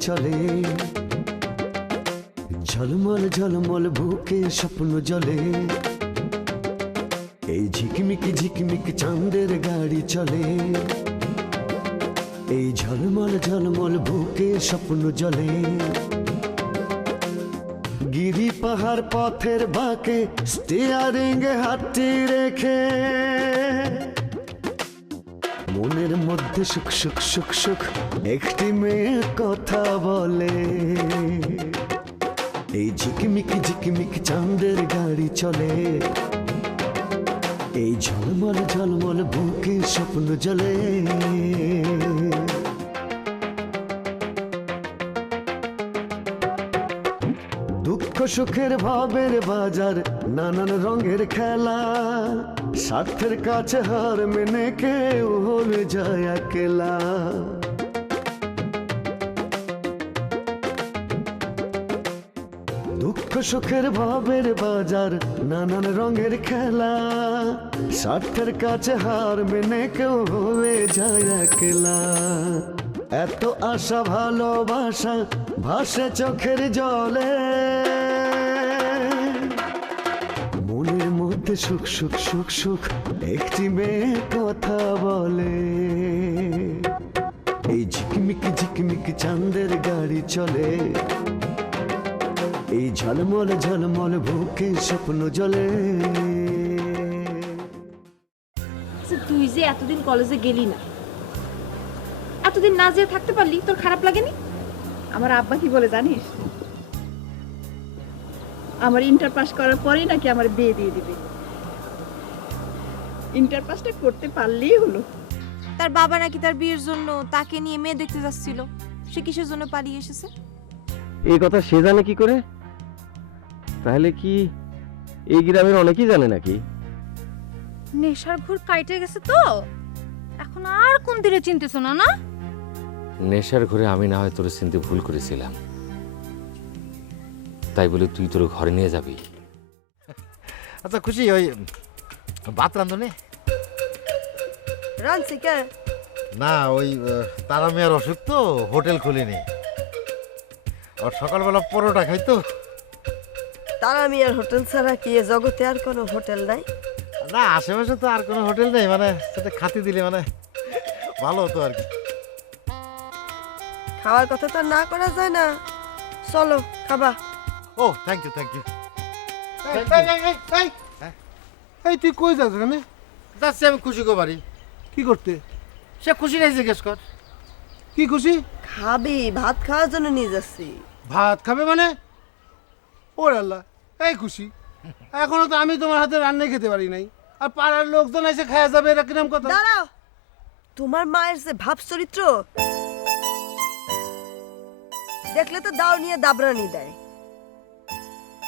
চলে। ঝলমল ঝলমল বুকে স্বপ্ন জলে এই ঝিকমিক ঝিকমিক চাঁদের গাড়ি চলে। এই ঝলমল ঝলমল বুকে স্বপ্ন জলে গিরি পাহাড় পথের বাঁকে স্টিয়ারিং হাতটি রেখে। মনের মধ্যে সুখ সুখ সুখ সুখ একটি মেয়ে কথা বলে। এই ঝিকমিক ঝিকমিক চাঁদের গাড়ি চলে। এই ঝলমল ঝলমল বুকে স্বপ্ন জলে দুঃখ, সুখের ভাবের বাজার, নানান রঙের খেলা। স্বার্থের কাছে হার মেনে কেউ হলে যায় একলা। দুঃখ সুখের ভাবের বাজার, নানান রঙের খেলা। স্বার্থের কাছে হার মেনে কেউ হয়ে যায় একলা। এত আশা, ভালোবাসা ভাসে চোখের জলে। মধ্যে সুখ সুখ সুখ সুখ একটি মেয়ে কথা বলে। এই ঝিকমিক ঝিকমিক চাঁদের গাড়ি চলে। এই ঝলমল ঝলমল বুকে স্বপ্ন জলে আচ্ছা, তুই যে এতদিন কলেজে গেলি না এতদিন না যেয়ে থাকতে পারলি তোর খারাপ লাগেনি? আমার আব্বা কি বলে জানিস? আমার ইন্টার পাস করার পরেই নাকি আমার বিয়ে দিয়ে দিবে। ইন্টার পাসটা করতে পারলেই হলো। তার বাবা নাকি তার বিয়ের জন্য তাকে নিয়ে মেয়ে দেখতে যাচ্ছিল। সে কিসের জন্য পালিয়ে এসেছে? এই কথা সে জানে কি করে? তাহলে কি এই গ্রামের অনেকেই জানে নাকি? নেশার ঘুর কাইটে গেছে তো। এখন আর কোন দিকে চিনতেছ না না? নেশার ঘরে আমি না হয় তোর চিনতে ভুল করেছিলাম। তাই বলে তুই তোর ঘরে নিয়ে যাবি। আচ্ছা খুশি ওই ভাত রান্ধনে? রানছি কে? না ওই তারা মেয়ের অসুখ তো হোটেল খুলিনি। আর সকালবেলা পরোটা খাই তো তারা মিয়ার হোটেল ছাড়া কি এ জগতে আর কোনো হোটেল নাই? না আশেপাশে তো আর কোনো হোটেল নেই মানে সেটা খাতি দিলে মানে ভালো হতো আর কি। খাওয়ার কথা তো না করা যায় না। চলো খাবা। ও থ্যাংক ইউ থ্যাংক ইউ এই তুই কই যাস এখানে? যাচ্ছি আমি খুশি গো বাড়ি। কি করতে? সে খুশি নেই জিজ্ঞেস কর। কি খুশি? খাবি ভাত খাওয়ার জন্য নিয়ে যাচ্ছি। ভাত খাবে মানে? ওর আল্লাহ এই খুশি। এখনও তো আমি তোমার হাতে রান্না খেতে পারি নাই। আর পাড়ার লোকজন এসে খাওয়া যাবে এটা কিরম কথা? দাঁড়াও তোমার মায়ের যে ভাব চরিত্র দেখলে তো দাও নিয়ে দাবরানি দেয়।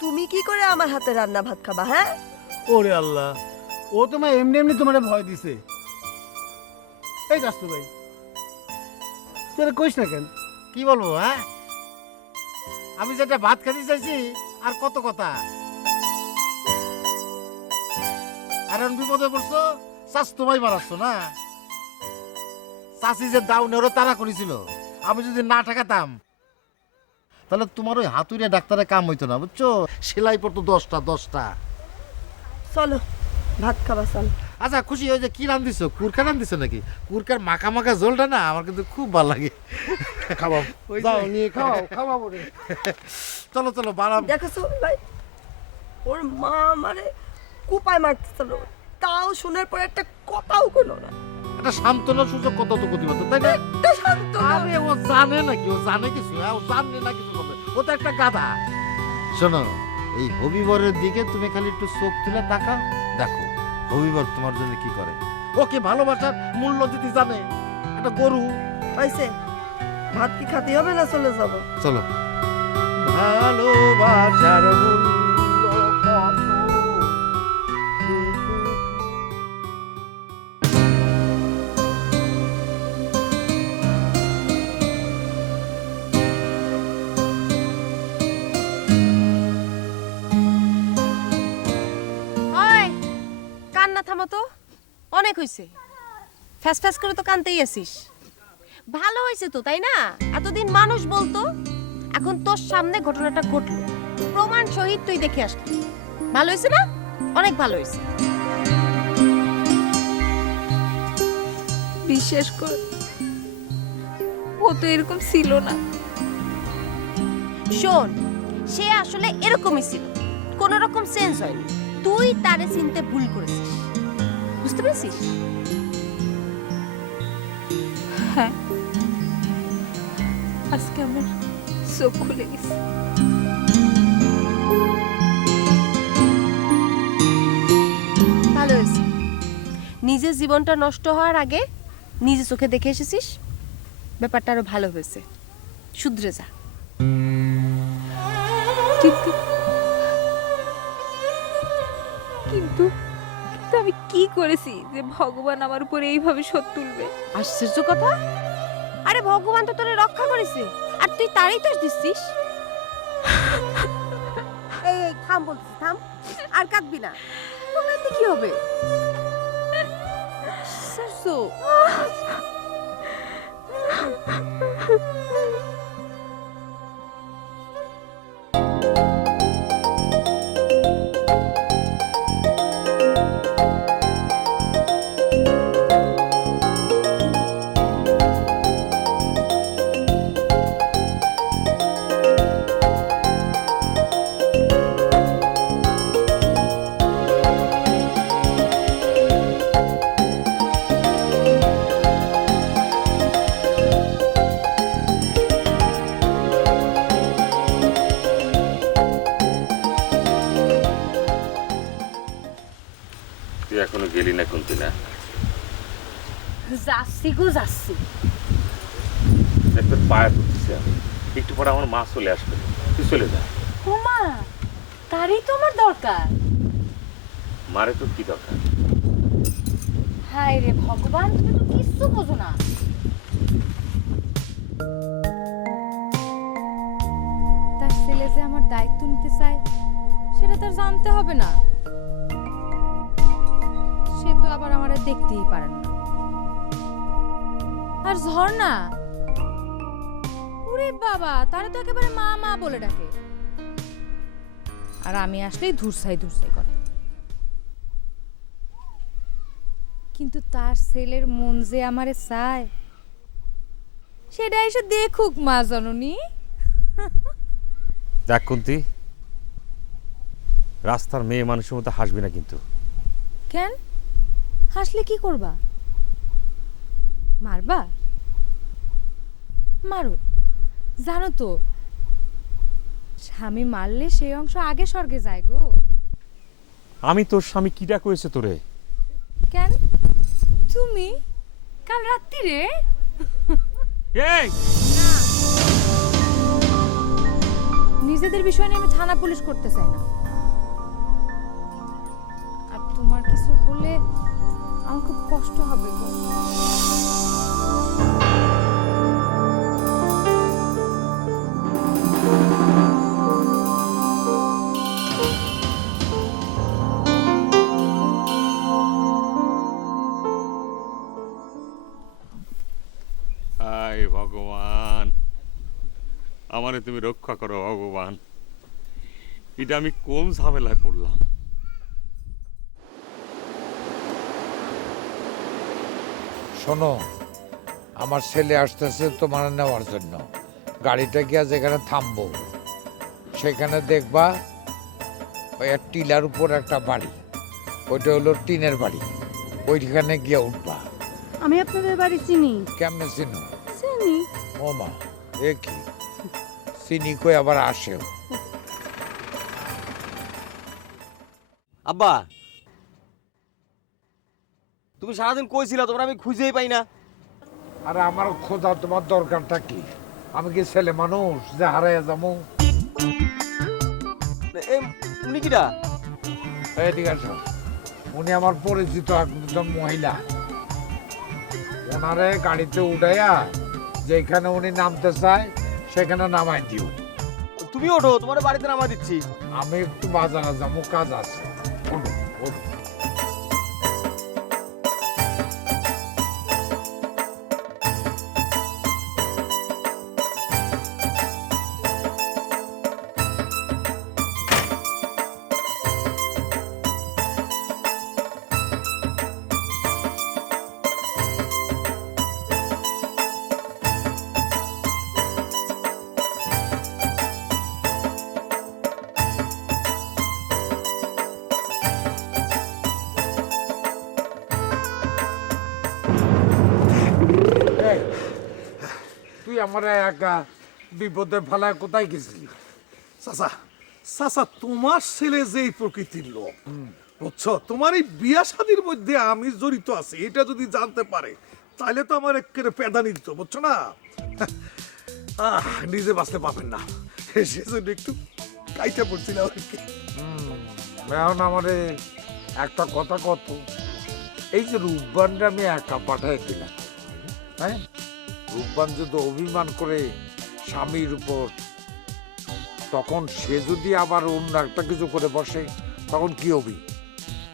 তুমি কি করে আমার হাতে রান্না ভাত খাবা হ্যাঁ? ওরে আল্লাহ। ও তোমার এমনি এমনি তোমার ভয় দিছে। এই কাস্তু ভাই তোরা কইস না কেন? কি বলব হ্যাঁ? আমি যেটা ভাত খেতে চাইছি, আর কত কথা? আর বিপদে পড়ছো? চাষ তোমায় মারাচ্ছ না? চাষি যে দাউনেরও তারা করেছিল। আমি যদি না ঠেকাতাম, তাহলে তোমার ওই হাতুড়ে ডাক্তারের কাম হইতো না, বুঝছ? সেলাই পড়তো দশটা দশটা। চলো ভাত খাবা চলো। আচ্ছা খুশি ওই যে কি রান দিছো কুরকা রান নাকি? কুরকার মাখা মাখা জলটা না আমার কিন্তু খুব ভালো লাগে। খাওয়াও। ওই দাও নিয়ে খাওয়াও খাওয়াবো রে। চলো চলো বাড়াম দেখেছ ভাই ওর মা আমারে কুপায় মারতেছিল। তাও শোনার পর একটা কথাও কোনো না। একটা সান্ত্বনা সূচক কত তো প্রতিবাদ তাই না? একটা সান্ত্বনা। আরে ও জানে নাকি ও জানে কিছু হ্যাঁ? ও জানে না কিছু ও তো একটা গাধা। শোনো এই হবিবরের দিকে তুমি খালি একটু চোখ তুলে তাকাও। দেখো হবিবর তোমার জন্য কি করে? ওকে ভালোবাসার মূল্য দিতে জানে একটা গরু। পাইছে ভাত কি খাতে হবে না চলে যাব? চলো। ভালোবাসার হইছে? ফ্যাস ফ্যাস করে তো কানতেই আছিস ভালো হয়েছে তো তাই না? এতদিন মানুষ বলতো এখন তোর সামনে ঘটনাটা ঘটলো। প্রমাণ সহিত তুই দেখে আসলি। ভালো হয়েছে না? অনেক ভালো হয়েছে বিশ্বাস কর ও তো এরকম ছিল না। শোন সে আসলে এরকমই ছিল। কোন রকম চেঞ্জ হয়নি। তুই তারে চিনতে ভুল করেছিস। বুঝতে পেরেছিস? আজকে আমার চোখ খুলে গেছে। ভালো হয়েছে। নিজের জীবনটা নষ্ট হওয়ার আগে নিজে চোখে দেখে এসেছিস? ব্যাপারটা আরও ভালো হয়েছে। শুধরে যা। কিন্তু কিন্তু কিন্তু আমি কি করেছি যে ভগবান আমার উপরে এইভাবে শোধ তুলবে? আশ্চর্য কথা। আরে ভগবান তো তোরে রক্ষা করেছে। আর তুই তারই দোষ দিচ্ছিস। এই এই, থাম বলছিস থাম। আর কাঁদবি না। কাঁদতে কি হবে? আশ্চর্য। মা চলে আসবে। তুই চলে যা। হুমা তারই তো আমার দরকার। মারে তোর কি দরকার? হায় রে ভগবান তুমি তো কিচ্ছু বোঝো না। তার ছেলে যে আমার দায়িত্ব নিতে চায় সেটা তার জানতে হবে না। সে তো আবার আমার দেখতেই পারেন না। আর ঝর্ণা ওরে বাবা তারা তো একেবারে মা মা বলে ডাকে। আর আমি আসলেই ধুরসাই ধুরসাই করে। কিন্তু তার ছেলের মন যে আমারে চায় সেটা এসে দেখুক মা জননী। দেখ কুন্তি রাস্তার মেয়ে মানুষের মতো হাসবি না কিন্তু। কেন? হাসলে কি করবা? মারবা? মারো। জানো তো স্বামী মারলে সেই অংশ আগে স্বর্গে যায় গো। আমি তোর স্বামী কিটা করেছে তোরে? কেন? তুমি? কাল রাত্রিরে এই! নিজেদের বিষয় নিয়ে আমি থানা পুলিশ করতে চাই না। আর তোমার কিছু হলে আমার খুব কষ্ট হবে গো। আমারে তুমি রক্ষা করো ভগবান। এটা আমি কোন ঝামেলায় পড়লাম? শোনো আমার ছেলে আসতেছে তোমার নেওয়ার জন্য। গাড়িটা গিয়া যেখানে থামবো সেখানে দেখবা ওই এক টিলার উপর একটা বাড়ি। ওইটা হলো টিনের বাড়ি। ওইখানে গিয়ে উঠবা। আমি আপনাদের বাড়ি চিনি। কেমনে চিনো? চিনি। ও মা এ কি? চিনি কই আবার আসেও। আব্বা তুমি সারাদিন কইছিলা তোমরা আমি খুঁজেই পাই না। আর আমার খোঁজা তোমার দরকারটা কি? আমি কি ছেলে মানুষ? যে হারাইয়া যাব? উনি কিটা এদিকে আসো। উনি আমার পরিচিত একজন মহিলা। ওনারে গাড়িতে উঠাইয়া যেখানে উনি নামতে চায় সেখানে নামাই দিও। তুমি ওঠো তোমার বাড়িতে নামা দিচ্ছি। আমি একটু বাজারে যাব কাজ আছে। আমার একা বিপদে ফেলায় কোথায় গেছিলি চাচা চাচা তোমার ছেলে যেই প্রকৃতির লোক বুঝছ? তোমার এই বিয়া শাদির মধ্যে আমি জড়িত আছি এটা যদি জানতে পারে তাহলে তো আমার একেবারে পেদানি দিত বুঝছ না? আহ নিজে বাঁচতে পাবেন না। সেজন্য একটু কাইটা পড়ছিলাম আর কি। এখন আমারে একটা কথা কত? এই যে রূপবানটা আমি একা পাঠাই দিলাম হ্যাঁ? রূপবান যদি অভিমান করে স্বামীর উপর তখন সে যদি আবার অন্য একটা কিছু করে বসে তখন কি হবি?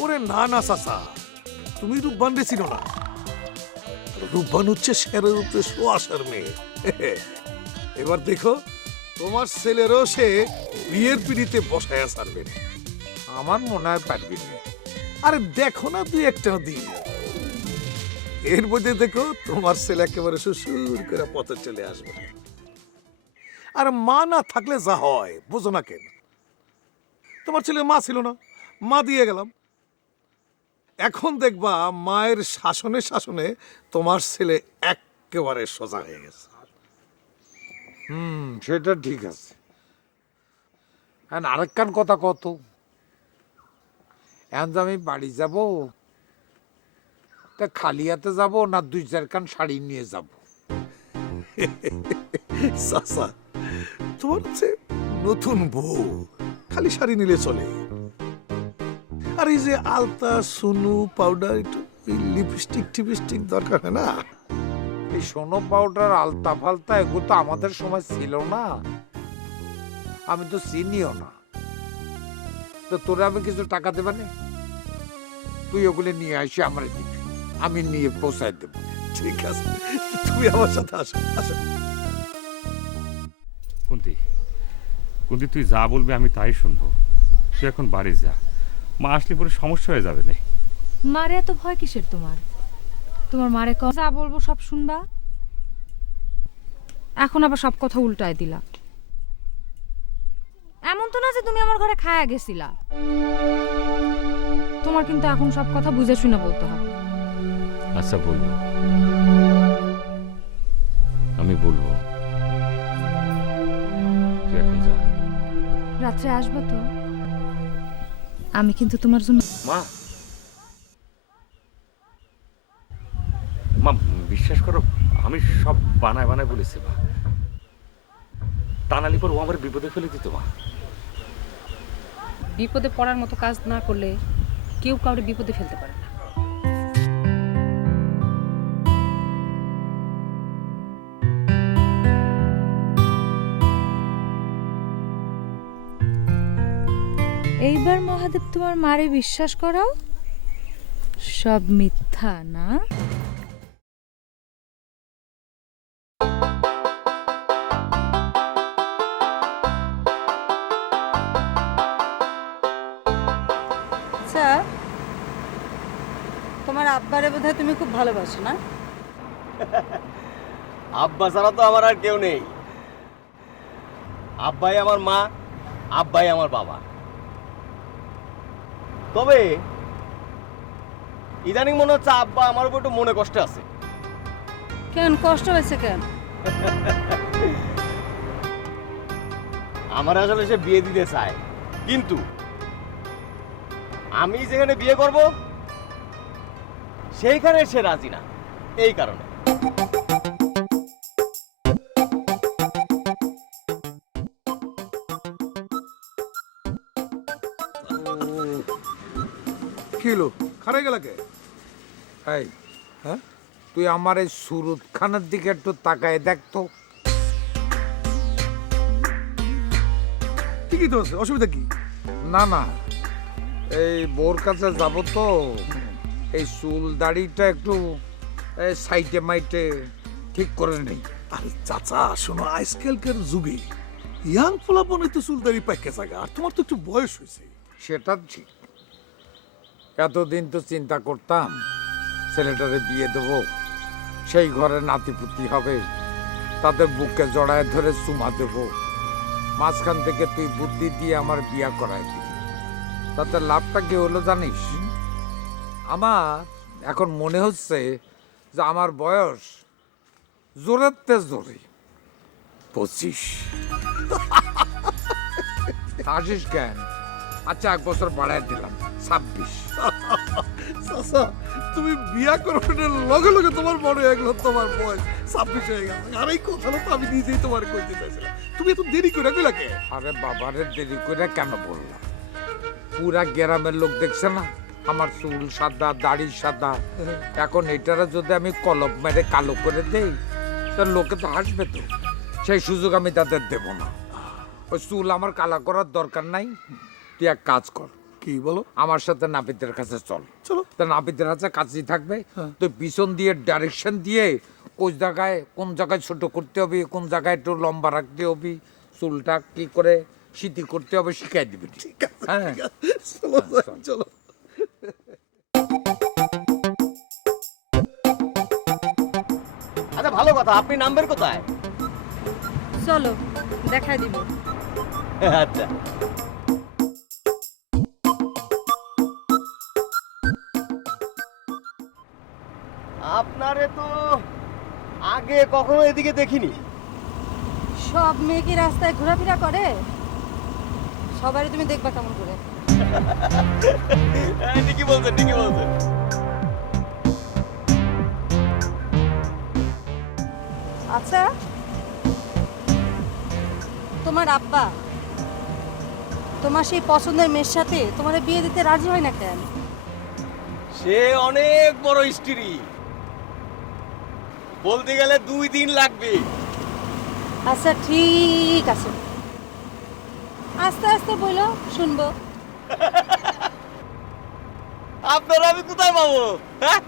ওরে না না চাচা তুমি রূপবান রে চিনো না। রূপবান হচ্ছে শেরের উপরে সোয়াশার মেয়ে। এবার দেখো তোমার ছেলেরও সে বিয়ের পিড়িতে বসায় ছাড়বে আমার মনে হয় পারবি না। আরে দেখো না দুই একটা দিন। এর মধ্যে দেখো, তোমার ছেলে একেবারে শ্বশুর করে পথে চলে আসবে। আর মা না থাকলে যা হয়, বুঝো না কেন? তোমার ছেলে মা ছিল না, মা দিয়ে গেলাম। এখন দেখবা, মায়ের শাসনে শাসনে তোমার ছেলে একেবারে সোজা হয়ে গেছে। হুম, সেটা ঠিক আছে। আর আরেকখান কথা কত এখন আমি বাড়ি যাব তা খালি হাতে যাব না দুই চারখান শাড়ি নিয়ে যাব? চাচা তোমার হচ্ছে নতুন বউ খালি শাড়ি নিলে চলে। আর এই যে আলতা সুনু পাউডার একটু লিপস্টিক টিপস্টিক দরকার হয় না? এই সোনো পাউডার আলতা ফালতা এগুলো তো আমাদের সময় ছিল না। আমি তো চিনিও না। তো তোরা আমি কিছু টাকা দেবে না তুই ওগুলো নিয়ে আসি আমার দিবি আমি নিয়ে পৌঁছায় দেবো। ঠিক আছে। তুমি আমার সাথে আসো আসো। কুন্তি কুন্তি তুই যা বলবি আমি তাই শুনব। তুই এখন বাড়ি যা। মা আসলে পরে সমস্যা হয়ে যাবে না। মারে এত ভয় কিসের তোমার? তোমার মারে ক যা বলব সব শুনবা। এখন আবার সব কথা উল্টায় দিলা। এমন তো না যে তুমি আমার ঘরে খায়া গেছিলা। তোমার কিন্তু এখন সব কথা বুঝে শুনে বলতে হবে। আচ্ছা বলব। আমি বলব। তুই এখন যা। রাত্রে আসবে তো। আমি কিন্তু তোমার জন্য মা! মা বিশ্বাস করো আমি সব বানায় বানায় বলেছি মা। টানালি পর ও আমার বিপদে ফেলে দিত মা। বিপদে পড়ার মতো কাজ না করলে কেউ কাউরে বিপদে ফেলতে পারে এইবার মহাদেব তোমার মারে বিশ্বাস করাও? সব মিথ্যা না? আচ্ছা তোমার আব্বারে বোধহয় তুমি খুব ভালোবাসো না? আব্বা ছাড়া তো আমার আর কেউ নেই। আব্বাই আমার মা আব্বাই আমার বাবা। তবে ইদানিং মনে হচ্ছে আব্বা আমার উপর একটু মনে কষ্ট আছে। কেন? কষ্ট হয়েছে কেন? আমার আসলে সে বিয়ে দিতে চায়। কিন্তু আমি যেখানে বিয়ে করব সেইখানে সে রাজি না। এই কারণে। হলো খারাই গেল কে এই হ্যাঁ? তুই আমার এই সুরত খানের দিকে একটু তাকায় দেখতো ঠিকই তো আছে অসুবিধা কি? না না। এই বোর কাছে যাব তো। এই চুল দাড়িটা একটু এই সাইটে মাইটে ঠিক করে নেই। আরে চাচা শোনো আজকালকার যুগে ইয়াং পোলাপনে তো চুল দাড়ি পাইকে জায়গা আর তোমার তো একটু বয়স হয়েছে। সেটা ঠিক। এতদিন তো চিন্তা করতাম ছেলেটারে বিয়ে দেব, সেই ঘরে নাতিপুতি হবে, তাদের বুকে জড়ায় ধরে চুমা দেব। মাঝখান থেকে তুই বুদ্ধি দিয়ে আমার বিয়া করায় দিবি। তাতে লাভটা কি হলো জানিস? আমার এখন মনে হচ্ছে যে আমার বয়স জোরের তে জোরে। পঁচিশ। আসিস কেন? আচ্ছা এক বছর বাড়ায় দিলাম ছাব্বিশ। চাচা তুমি বিয়া করবার লগে লগে তোমার বড় হয়ে গেল তোমার বয়স ছাব্বিশ হয়ে গেল। আর এই কথাটা তো আমি নিজেই তোমার কইতে চাইছিলাম। তুমি এত দেরি করে কইলা কে? আরে বাবারে দেরি করে কেন বললাম পুরা গ্রামের লোক দেখছে না? আমার চুল সাদা দাড়ি সাদা। এখন এটারা যদি আমি কলম মেরে কালো করে দেই তা লোকে তো হাসবে তো। সেই সুযোগ আমি তাদের দেব না। ওই চুল আমার কালা করার দরকার নাই। তুই এক কাজ কর। কি বলো? আমার সাথে নাপিতের কাছে চল। চলো। তা নাপিতের কাছে কাছেই থাকবে। তুই পিছন দিয়ে ডাইরেকশন দিয়ে কোন জায়গায় কোন জায়গায় ছোট করতে হবে কোন জায়গায় একটু লম্বা রাখতে হবে চুলটা কি করে সিটি করতে হবে শিখাই দিবি। ঠিক আছে হ্যাঁ। চলো চলো। আচ্ছা ভালো কথা। আপনি নামবেন কোথায়? চলো দেখাই দিব। আচ্ছা। আপনারে তো আগে কখনো এদিকে দেখিনি। সব মেয়ে কি রাস্তায় ঘোরাফেরা করে? সবারই তুমি দেখবা কেমন করে। হ্যাঁ, ঠিকই বলছেন ঠিকই বলছেন। আচ্ছা তোমার আব্বা তোমার সেই পছন্দের মেয়ের সাথে তোমার বিয়ে দিতে রাজি হয় না কেন? সে অনেক বড় স্ত্রী। বলতে গেলে দুই দিন লাগবে। আচ্ছা ঠিক আছে। আস্তে আস্তে বইলো শুনব। আপনারা আমি কোথায় পাবো? হ্যাঁ?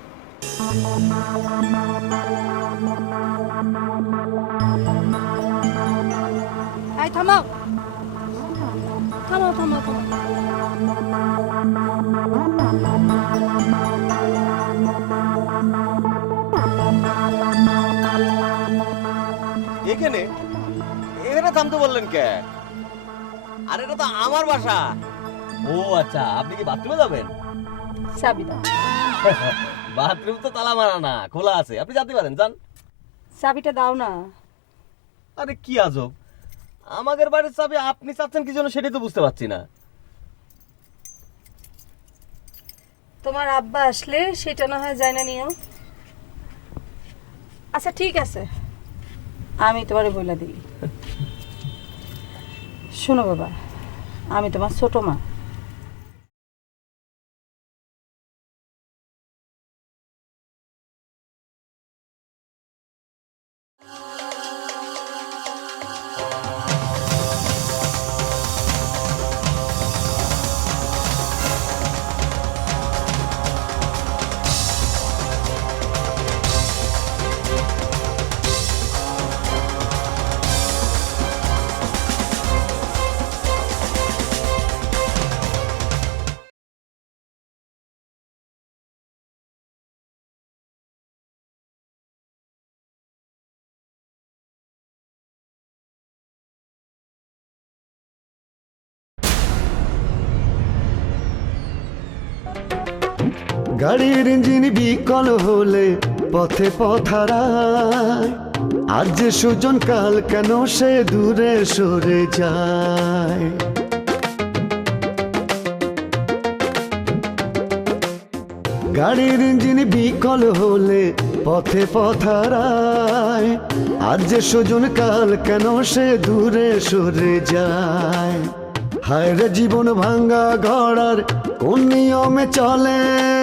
এই থামাও। থামাও থামাও থামাও। এখানে? এখানে থামতে বললেন কে? আরে এটা তো আমার বাসা। ও আচ্ছা আপনি কি বাথরুমে যাবেন? চাবি দাও বাথরুম তো তালা মারা না খোলা আছে। আপনি যেতে পারেন যান। চাবিটা দাও না। আরে কি আজব। আমাদের বাড়ির চাবি আপনি চাচ্ছেন কি জন্য সেটাই তো বুঝতে পারছি না। তোমার আব্বা আসলে সেটা না হয় যায় না নিও আচ্ছা ঠিক আছে। আমি তোমারে বইলা দিই। শোনো বাবা আমি তোমার ছোট মা। গাড়ির ইঞ্জিন বিকল হলে পথে পথারায়। আজ যে সুজন কাল কেন সে দূরে সরে যায়? গাড়ির ইঞ্জিন বিকল হলে পথে পথারায়। আজ যে সুজন কাল কেন সে দূরে সরে যায়? হায় রে জীবন ভাঙ্গা গড়ার কোন নিয়মে চলে?